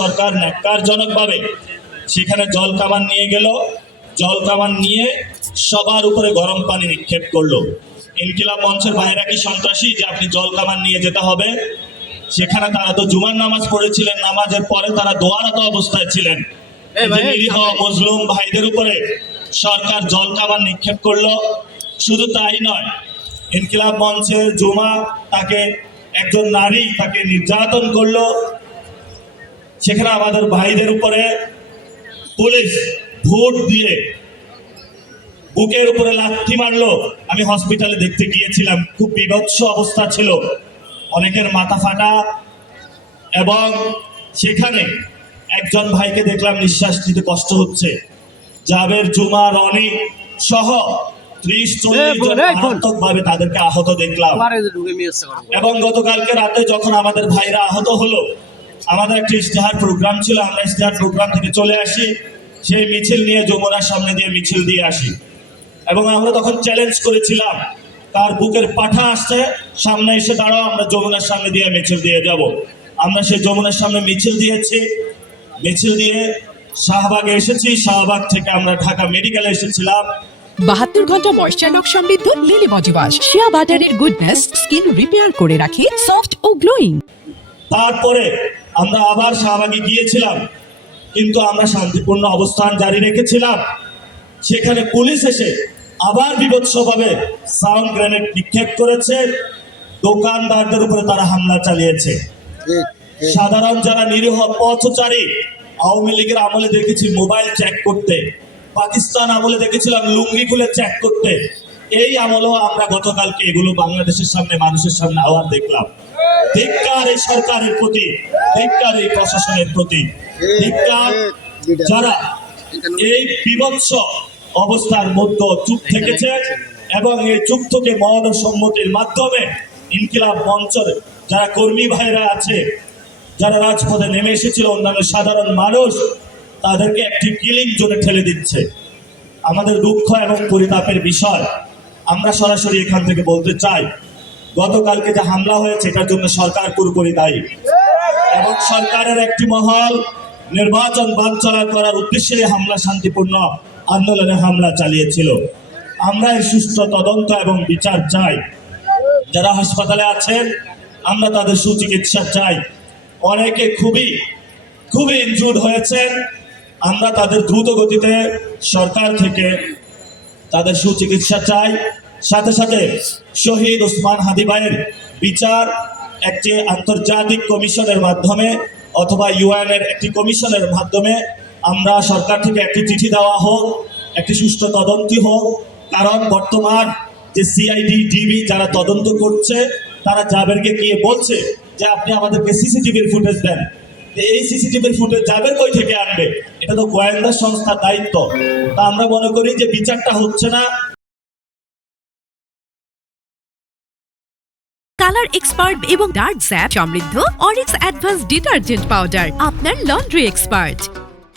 সরকার ন্যাক্কারজনকভাবে সেখানে জল কামান নিয়ে গেল, জল কামান নিয়ে সবার উপরে গরম পানি নিক্ষেপ করলো। ইনকিলাব মঞ্চের ভাইরা কি সন্ত্রাসী যে আপনি জল কামান নিয়ে যেতে হবে? সেখানে তারা তো জুমার নামাজ পড়েছিলেন, নামাজের পরে তারা দোয়ারত অবস্থায় ছিলেন। নিরীহ মজলুম ভাইদের উপরে সরকার জল কামান নিক্ষেপ করলো। শুধু তাই নয়, ইনকিলাব মঞ্চের জুমা তাকে একজন নারী তাকে নির্যাতন করলো। সেখানে আমাদের ভাইদের উপরে পুলিশ ভোট দিয়ে বুকের উপরে লাথি মারলো। আমি হসপিটালে দেখতে গিয়েছিলাম, খুব বিভৎস অবস্থা ছিল, অনেকের মাথা ফাটা। এবং সেখানে একজন ভাইকে দেখলাম নিঃশ্বাস নিতে কষ্ট হচ্ছে। জাবের, জুমা, রনি সহ 30-40 জন মারাত্মকভাবে তাদেরকে আহত দেখলাম। এবং গতকালকে রাতে যখন আমাদের ভাইরা আহত হলো, আমাদের একটা ইশতেহার প্রোগ্রাম ছিল, আমরা ইশতেহার প্রোগ্রাম থেকে চলে আসি, সেই মিছিল নিয়ে যমুনার সামনে দিয়ে মিছিল দিয়ে আসি। এবং আমরা তখন চ্যালেঞ্জ করেছিলাম, তার বুকের পাঠা আসছে, সামনে এসে দাঁড়াও, আমরা যমুনার সামনে দিয়ে মিছিল দিয়ে যাব। আমরা সেই যমুনার সামনে মিছিল দিয়েছি, মিছিল দিয়ে শাহবাগে এসেছি, শাহবাগ থেকে আমরা ঢাকা মেডিকেলে এসেছিলাম। 72 ঘন্টা ময়েশ্চার লক সমৃদ্ধ লিলি বডি ওয়াশ, শিয়া বাটারের গুডনেস স্কিন রিপেয়ার করে রাখে সফট ও গ্লোয়িং। তারপরে আমরা আবার শাহবাগে গিয়েছিলাম, কিন্তু আমরা শান্তিপূর্ণ অবস্থান জারি রেখেছিলাম। সেখানে পুলিশ এসে আবার বিভৎসভাবে সাউন্ড গ্রেনেড নিক্ষেপ করেছে, দোকানদারদের উপরে তারা হামলা চালিয়েছে। সাধারণ যারা নিরীহ পথচারী, আওয়ামী লীগের আমলে দেখেছি মোবাইল চেক করতে, পাকিস্তান আমলে দেখেছিলাম লুঙ্গি খুলে চেক করতে, এই আমলেও আমরা গতকালকে এগুলো বাংলাদেশের সামনে, মানুষের সামনে আবার দেখলাম। ধিক্কার এই সরকারের প্রতি, ধিক্কার এই প্রশাসনের প্রতি, ধিক্কার যারা এই বিভৎস অবস্থার মধ্যে চুপ থেকেছে এবং এই চুপ থেকে মৌন সম্মতির মাধ্যমে ইনকিলাব মঞ্চের যারা কর্মী ভাইরা আছে, যারা রাজপথে নেমে এসেছিল, অন্যান্য সাধারণ মানুষ, তাদেরকে একটি কিলিং জোনে ঠেলে দিচ্ছে। আমাদের দুঃখ এবং পরিতাপের বিষয়, আমরা সরাসরি এখান থেকে বলতে চাই, গতকালকে যে হামলা হয়েছে এটার জন্য সরকার পুরোপুরি দায়ী। এবং সরকারের একটি মহল নির্বাচন বানচাল করার উদ্দেশ্যে হামলা, শান্তিপূর্ণ আন্দোলনে হামলা চালিয়েছিল। আমরা এর সুষ্ঠু তদন্ত এবং বিচার চাই। যারা হাসপাতালে আছেন, আমরা তাদের সুচিকিৎসা চাই। অনেকে খুবই ইনজুর্ড হয়েছেন, আমরা তাদের দ্রুত গতিতে সরকার থেকে তাদের সুচিকিৎসা চাই। সাথে সাথে শহীদ ওসমান হাদি ভাইয়ের বিচার একটি আন্তর্জাতিক কমিশনের মাধ্যমে অথবা ইউএনের একটি কমিশনের মাধ্যমে আমরা সরকার থেকে একটি চিঠি দেওয়া হোক, একটি সুষ্ঠু তদন্ত হোক। কারণ বর্তমান যে সিআইডি, ডিবি যারা তদন্ত করছে, তারা জাবেরকে গিয়ে বলছে যে আপনি আমাদেরকে সিসিটিভির ফুটেজ দেন। এই সিসিটিভির ফুটেজ জাবের কই থেকে আনবে? এটা তো গোয়েন্দা সংস্থার দায়িত্ব। তা আমরা মনে করি যে বিচারটা হচ্ছে না। কালার এক্সপার্ট এবং ডার্ক স্যাপ সমৃদ্ধ অরিক্স অ্যাডভান্স ডিটারজেন্ট পাউডার, আপনার লন্ড্রি এক্সপার্ট।